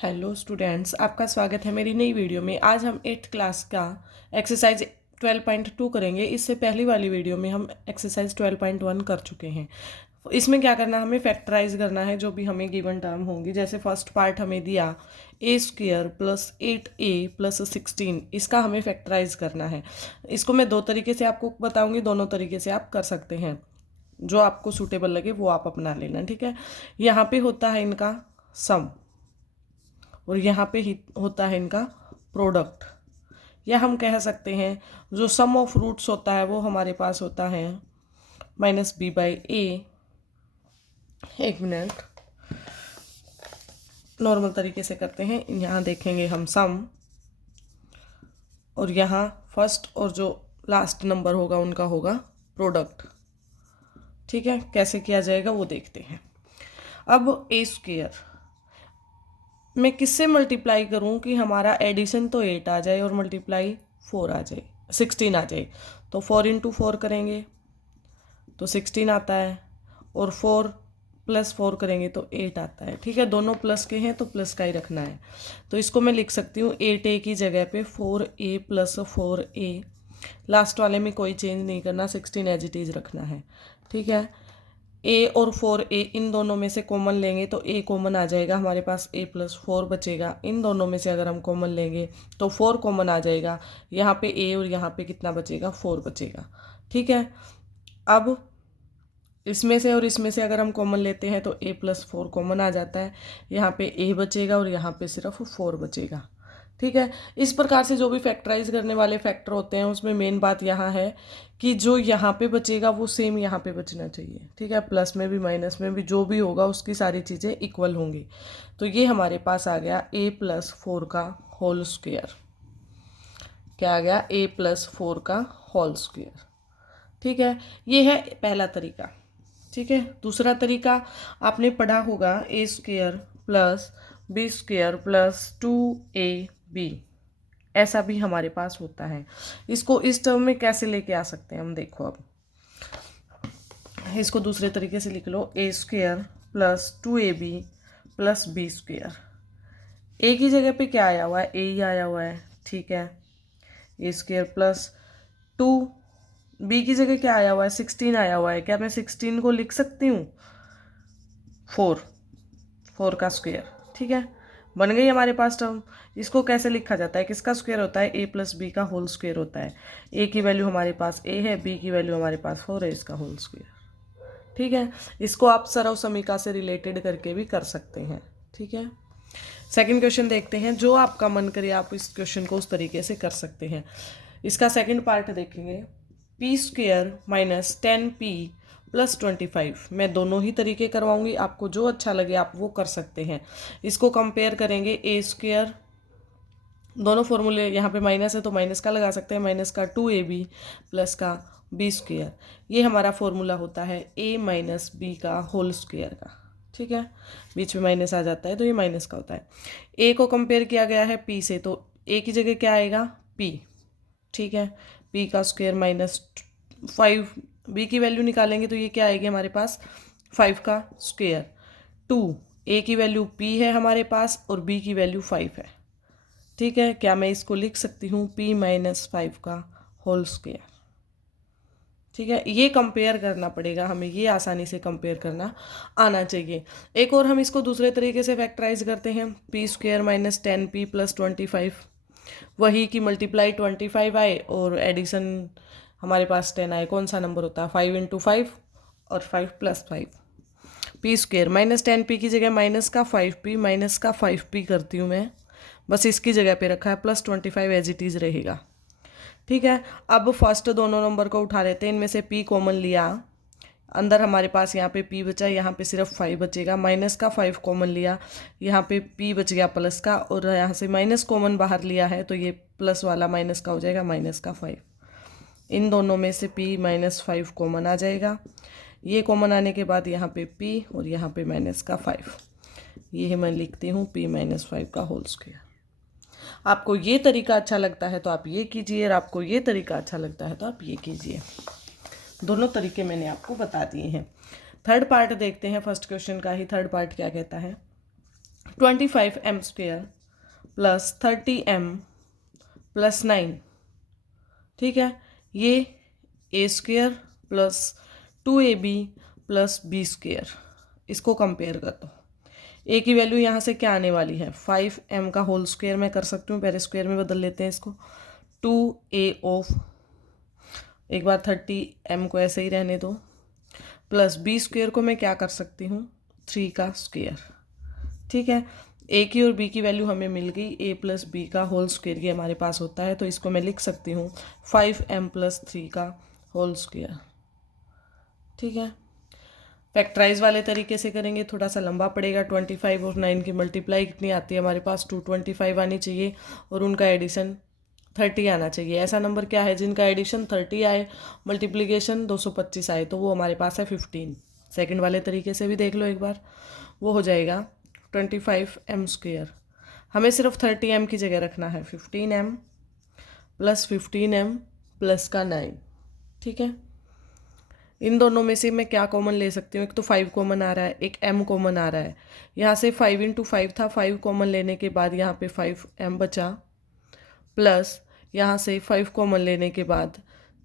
Hello students, आपका स्वागत है मेरी नई वीडियो में। आज हम 8th क्लास का एक्सरसाइज 12.2 करेंगे। इससे पहली वाली वीडियो में हम एक्सरसाइज 12.1 कर चुके हैं। इसमें क्या करना है, हमें फैक्टराइज करना है जो भी हमें गिवन टर्म होंगी। जैसे फर्स्ट पार्ट हमें दिया a² प्लस 8a प्लस 16, इसका हमें फैक्टराइज करना है। इसको मैं दो तरीके से आपको बताऊंगी, दोनों तरीके से आप कर सकते हैं। जो आपको सूटेबल लगे वो आप अपना लेना, ठीक है। यहाँ पे होता है इनका सम और यहाँ पे ही होता है इनका प्रोडक्ट, या हम कह सकते हैं जो सम ऑफ रूट्स होता है वो हमारे पास होता है -b/a। एक मिनट, नॉर्मल तरीके से करते हैं। यहाँ देखेंगे हम सम, और यहाँ फर्स्ट और जो लास्ट नंबर होगा उनका होगा प्रोडक्ट, ठीक है। कैसे किया जाएगा वो देखते हैं। अब a² मैं किससे मल्टीप्लाई करूं कि हमारा एडिशन तो 8 आ जाए और मल्टीप्लाई 4 आ जाए, 16 आ जाए। तो 4 × 4 करेंगे तो 16 आता है, और 4 + 4 करेंगे तो 8 आता है, ठीक है। दोनों प्लस के हैं तो प्लस का ही रखना है। तो इसको मैं लिख सकती हूँ 8a की जगह पे 4a + 4a। लास्ट वाले में कोई चेंज नहीं करना, 16 एज इट इज़ रखना है, ठीक है। a और 4a इन दोनों में से कॉमन लेंगे तो a कॉमन आ जाएगा, हमारे पास a + 4 बचेगा। इन दोनों में से अगर हम कॉमन लेंगे तो 4 कॉमन आ जाएगा। यहाँ पे a और यहाँ पे कितना बचेगा, 4 बचेगा, ठीक है। अब इसमें से और इसमें से अगर हम कॉमन लेते हैं तो a + 4 कॉमन आ जाता है। यहाँ पे a बचेगा और यहाँ पे सिर्फ 4 बचेगा, ठीक है। इस प्रकार से जो भी फैक्टराइज करने वाले फैक्टर होते हैं उसमें मेन बात यहाँ है कि जो यहाँ पे बचेगा वो सेम यहाँ पे बचना चाहिए, ठीक है। प्लस में भी माइनस में भी जो भी होगा उसकी सारी चीज़ें इक्वल होंगी। तो ये हमारे पास आ गया a + 4 का होल स्क्वायर। क्या आ गया, a + 4 का होल स्क्वायर, ठीक है। ये है पहला तरीका, ठीक है। दूसरा तरीका आपने पढ़ा होगा a² + b² + 2ab, ऐसा भी हमारे पास होता है। इसको इस टर्म में कैसे लेके आ सकते हैं हम, देखो। अब इसको दूसरे तरीके से लिख लो, a² + 2ab + b²। a की जगह पे क्या आया हुआ है, a ही आया हुआ है, ठीक है। a² + 2, b की जगह क्या आया हुआ है, 16 आया हुआ है। क्या मैं 16 को लिख सकती हूँ 4 का स्क्वायर, ठीक है। बन गई हमारे पास टर्म। इसको कैसे लिखा जाता है, किसका स्क्वायर होता है, a + b का होल स्क्वायर होता है। a की वैल्यू हमारे पास a है, b की वैल्यू हमारे पास 4 है, इसका होल स्क्वायर, ठीक है। इसको आप सरव समीका से रिलेटेड करके भी कर सकते हैं, ठीक है। सेकंड क्वेश्चन देखते हैं। जो आपका मन करे आप इस क्वेश्चन को उस तरीके से कर सकते हैं। इसका सेकंड पार्ट देखेंगे, p² - 10p + 25। मैं दोनों ही तरीके करवाऊंगी, आपको जो अच्छा लगे आप वो कर सकते हैं। इसको कंपेयर करेंगे a², दोनों फॉर्मूले यहाँ पे माइनस है तो माइनस का लगा सकते हैं, माइनस का 2ab प्लस का b²। ये हमारा फॉर्मूला होता है a - b का होल स्क्वायर का, ठीक है। बीच में माइनस आ जाता है तो ये माइनस का होता है। a को कंपेयर किया गया है p से, तो a की जगह क्या आएगा, p, ठीक है। p का स्क्वायर -5, b की वैल्यू निकालेंगे तो ये क्या आएगी हमारे पास, 5 का स्क्वायर। 2, a की वैल्यू p है हमारे पास और b की वैल्यू 5 है, ठीक है। क्या मैं इसको लिख सकती हूँ p - 5 का होल स्क्वायर, ठीक है। ये कंपेयर करना पड़ेगा हमें, ये आसानी से कंपेयर करना आना चाहिए। एक और हम इसको दूसरे तरीके से फैक्टराइज करते हैं, p² - 10p + 25। वही कि मल्टीप्लाई 25 आए और एडिशन हमारे पास 10 आए। कौन सा नंबर होता है, 5 × 5 और 5 + 5। p² - 10p की जगह माइनस का 5p माइनस का 5p करती हूँ मैं, बस इसकी जगह पे रखा है, + 25 एज इट इज़ रहेगा, ठीक है। अब फर्स्ट दोनों नंबर को उठा लेते हैं, इनमें से p कॉमन लिया, अंदर हमारे पास यहाँ पे p बचा, यहाँ पे सिर्फ 5 बचेगा। माइनस का 5 कॉमन लिया, यहाँ पे p बच गया प्लस का, और यहाँ से माइनस कॉमन बाहर लिया है तो ये प्लस वाला माइनस का हो जाएगा, -5। इन दोनों में से p - 5 कॉमन आ जाएगा। ये कॉमन आने के बाद यहाँ पे p और यहाँ पे -5, ये मैं लिखती हूँ p - 5 का होल स्क्वायर। आपको ये तरीका अच्छा लगता है तो आप ये कीजिए, और आपको ये तरीका अच्छा लगता है तो आप ये कीजिए। दोनों तरीके मैंने आपको बता दिए हैं। थर्ड पार्ट देखते हैं, फर्स्ट क्वेश्चन का ही थर्ड पार्ट क्या कहता है। 25m² प्लस 30m प्लस 9, ठीक है। ये a² plus 2ab plus b², इसको कंपेयर कर दो। ए की वैल्यू यहाँ से क्या आने वाली है, 5m का होल स्क्वायर मैं कर सकती हूँ, पहले स्क्वायर में बदल लेते हैं इसको, 2a ऑफ, एक बार 30m को ऐसे ही रहने दो, प्लस b² को मैं क्या कर सकती हूँ, 3 का स्क्वायर, ठीक है। ए की और बी की वैल्यू हमें मिल गई, a प्लस बी का होल स्क्वायर ये हमारे पास होता है, तो इसको मैं लिख सकती हूँ 5m प्लस 3 का होल स्क्वायर, ठीक है। फैक्टराइज वाले तरीके से करेंगे, थोड़ा सा लंबा पड़ेगा। 25 और 9 की मल्टीप्लाई कितनी आती है हमारे पास, 225 आनी चाहिए और उनका एडिशन 30 आना चाहिए। ऐसा नंबर क्या है जिनका एडिशन 30 आए, मल्टीप्लिकेशन 225 आए, तो वो हमारे पास है 15। सेकंड वाले तरीके से भी देख लो एक बार, वो हो जाएगा 25m²। हमें सिर्फ 30m की जगह रखना है, 15m प्लस 15m प्लस का 9, ठीक है। इन दोनों में से मैं क्या कॉमन ले सकती हूँ, एक तो 5 कॉमन आ रहा है, एक m कॉमन आ रहा है। यहाँ से 5 × 5 था, 5 कॉमन लेने के बाद यहाँ पे 5m बचा, प्लस यहाँ से 5 कॉमन लेने के बाद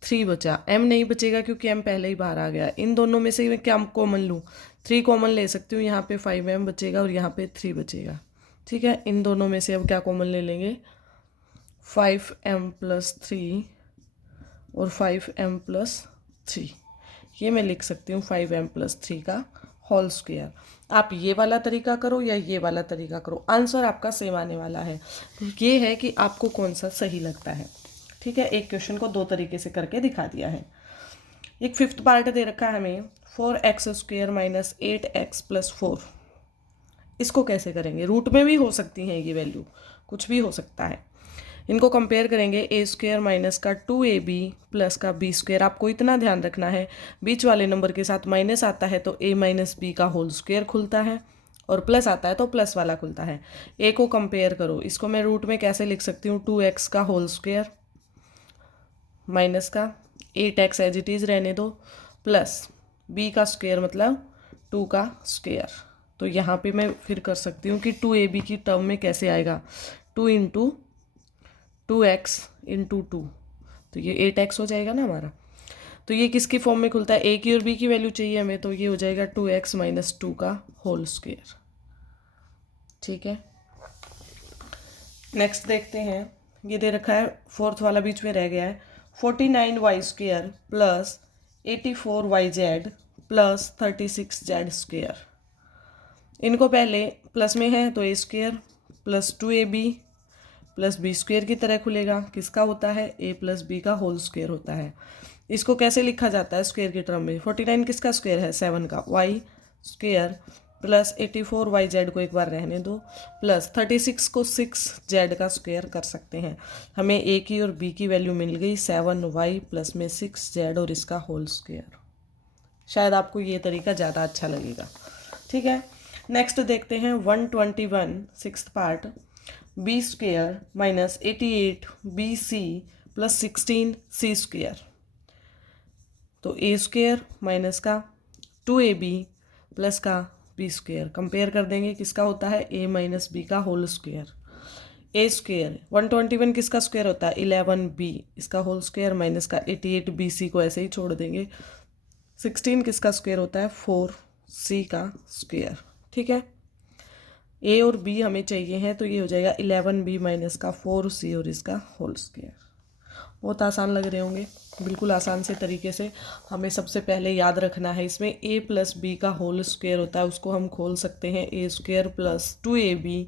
3 बचा। m नहीं बचेगा क्योंकि m पहले ही बाहर आ गया। इन दोनों में से मैं क्या कॉमन लूँ, 3 कॉमन ले सकती हूँ, यहाँ पे 5m बचेगा और यहाँ पे 3 बचेगा, ठीक है। इन दोनों में से अब क्या कॉमन ले लेंगे, 5m प्लस 3 और 5m प्लस 3, ये मैं लिख सकती हूँ 5m प्लस 3 का होल स्क्वायर। आप ये वाला तरीका करो या ये वाला तरीका करो, आंसर आपका सेम आने वाला है। ये है कि आपको कौन सा सही लगता है, ठीक है। एक क्वेश्चन को 2 तरीके से करके दिखा दिया है। एक 5th पार्ट दे रखा है हमें, 4x² माइनस 8x प्लस 4। इसको कैसे करेंगे, रूट में भी हो सकती हैं ये वैल्यू, कुछ भी हो सकता है। इनको कंपेयर करेंगे, a² माइनस का 2ab प्लस का b²। आपको इतना ध्यान रखना है, बीच वाले नंबर के साथ माइनस आता है तो a माइनस बी का होल स्क्वायर खुलता है, और प्लस आता है तो प्लस वाला खुलता है। a को कंपेयर करो, इसको मैं रूट में कैसे लिख सकती हूँ, 2x का होल स्क्वायर माइनस का 8x एज इट इज़ रहने दो, प्लस b का स्क्वायर मतलब 2 का स्क्वायर। तो यहाँ पे मैं फिर कर सकती हूँ कि 2ab की टर्म में कैसे आएगा, 2 × 2x × 2, तो ये 8x हो जाएगा ना हमारा। तो ये किसकी फॉर्म में खुलता है, a की और b की वैल्यू चाहिए हमें, तो ये हो जाएगा 2x माइनस 2 का होल स्क्वायर, ठीक है। नेक्स्ट देखते हैं, ये दे रखा है, 4th वाला बीच में रह गया है, 49y² plus 84yz plus 36z²। इनको पहले प्लस में है तो a² plus 2ab plus b² की तरह खुलेगा, किसका होता है, a प्लस बी का होल स्क्वायर होता है। इसको कैसे लिखा जाता है स्क्वायर की टर्म में, 49 किसका स्क्वायर है, 7 का, y² प्लस 84yz को एक बार रहने दो, प्लस 36 को 6z का स्क्वायर कर सकते हैं। हमें a की और b की वैल्यू मिल गई 7y प्लस में 6z और इसका होल स्क्वायर। शायद आपको ये तरीका ज़्यादा अच्छा लगेगा, ठीक है। नेक्स्ट देखते हैं 121 6th part, b² minus 88bc plus 16c²। तो a² माइनस का 2ab प्लस का b² कंपेयर कर देंगे, किसका होता है, a माइनस बी का होल स्क्वायर। a² 121 किसका स्क्वायर होता है, 11b, इसका होल स्क्वायर माइनस का 88bc को ऐसे ही छोड़ देंगे। 16 किसका स्क्वायर होता है, 4c का स्क्वायर, ठीक है। a और b हमें चाहिए हैं, तो ये हो जाएगा 11b माइनस का 4c और इसका होल स्क्वायर। बहुत आसान लग रहे होंगे, बिल्कुल आसान से तरीके से। हमें सबसे पहले याद रखना है, इसमें a प्लस बी का होल स्क्वायर होता है, उसको हम खोल सकते हैं a² plus 2ab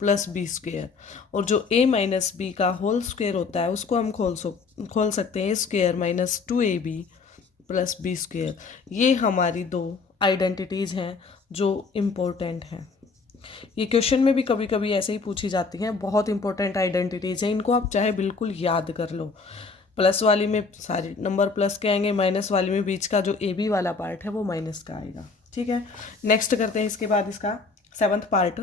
plus b², और जो a माइनस बी का होल स्क्वायर होता है उसको हम खोल सकते हैं a² minus 2ab plus b²। ये हमारी 2 आइडेंटिटीज़ हैं जो इम्पोर्टेंट हैं। ये क्वेश्चन में भी कभी कभी ऐसे ही पूछी जाती हैं, बहुत इंपॉर्टेंट आइडेंटिटीज़ हैं, इनको आप चाहे बिल्कुल याद कर लो। प्लस वाली में सारे नंबर प्लस के आएंगे, माइनस वाली में बीच का जो AB वाला पार्ट है वो माइनस का आएगा, ठीक है। नेक्स्ट करते हैं इसके बाद इसका 7th part,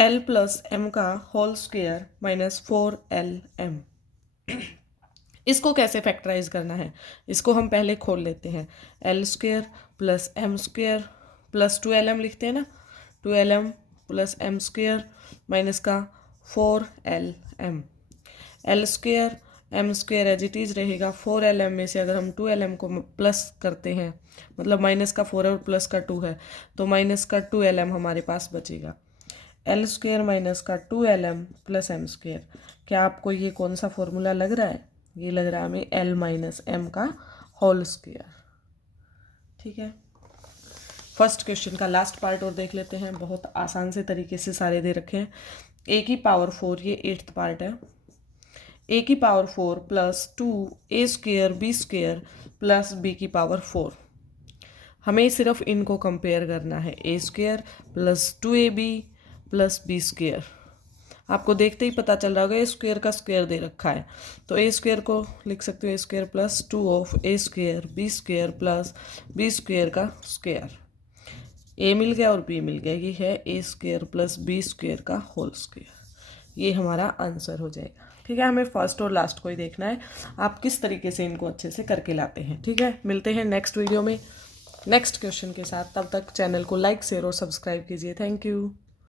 L plus m का होल स्क्वायर माइनस 4LM। इसको कैसे फैक्टराइज करना है, इसको हम पहले खोल लेते हैं, L² plus m² plus 2LM लिखते हैं ना, 2lm plus M square minus का 4lm, L square M square as it is रहेगा। 4lm में से अगर हम 2lm को प्लस करते हैं, मतलब माइनस का 4 और प्लस का 2 है, तो माइनस का 2lm हमारे पास बचेगा। एल स्क्वेयर माइनस का 2lm प्लस एम स्क्वेयर। क्या आपको ये कौन सा फॉर्मूला लग रहा है? ये लग रहा है हमें एल माइनस एम का होल स्क्वेयर। ठीक है, फर्स्ट क्वेश्चन का लास्ट पार्ट और देख लेते हैं। बहुत आसान से तरीके से सारे दे रखे हैं। ए की पावर 4, ये 8th पार्ट है। ए की power 4 plus 2 A square B square plus B की पावर 4। हमें सिर्फ इनको कंपेयर करना है, A square plus 2ab plus B square. आपको देखते ही पता चल रहा होगा ए स्क्वेयर का स्क्वेयर दे रखा है, तो ए स्क्वेयर को लिख सकते हो A square plus 2 of A square B square plus B square का स्क्वेयर। ए मिल गया और बी मिल गया, ये है A square plus B square का होल स्क्वेयर। ये हमारा आंसर हो जाएगा। ठीक है, हमें फर्स्ट और लास्ट को ही देखना है, आप किस तरीके से इनको अच्छे से करके लाते हैं। ठीक है, मिलते हैं नेक्स्ट वीडियो में नेक्स्ट क्वेश्चन के साथ। तब तक चैनल को लाइक शेयर और सब्सक्राइब कीजिए। Thank you.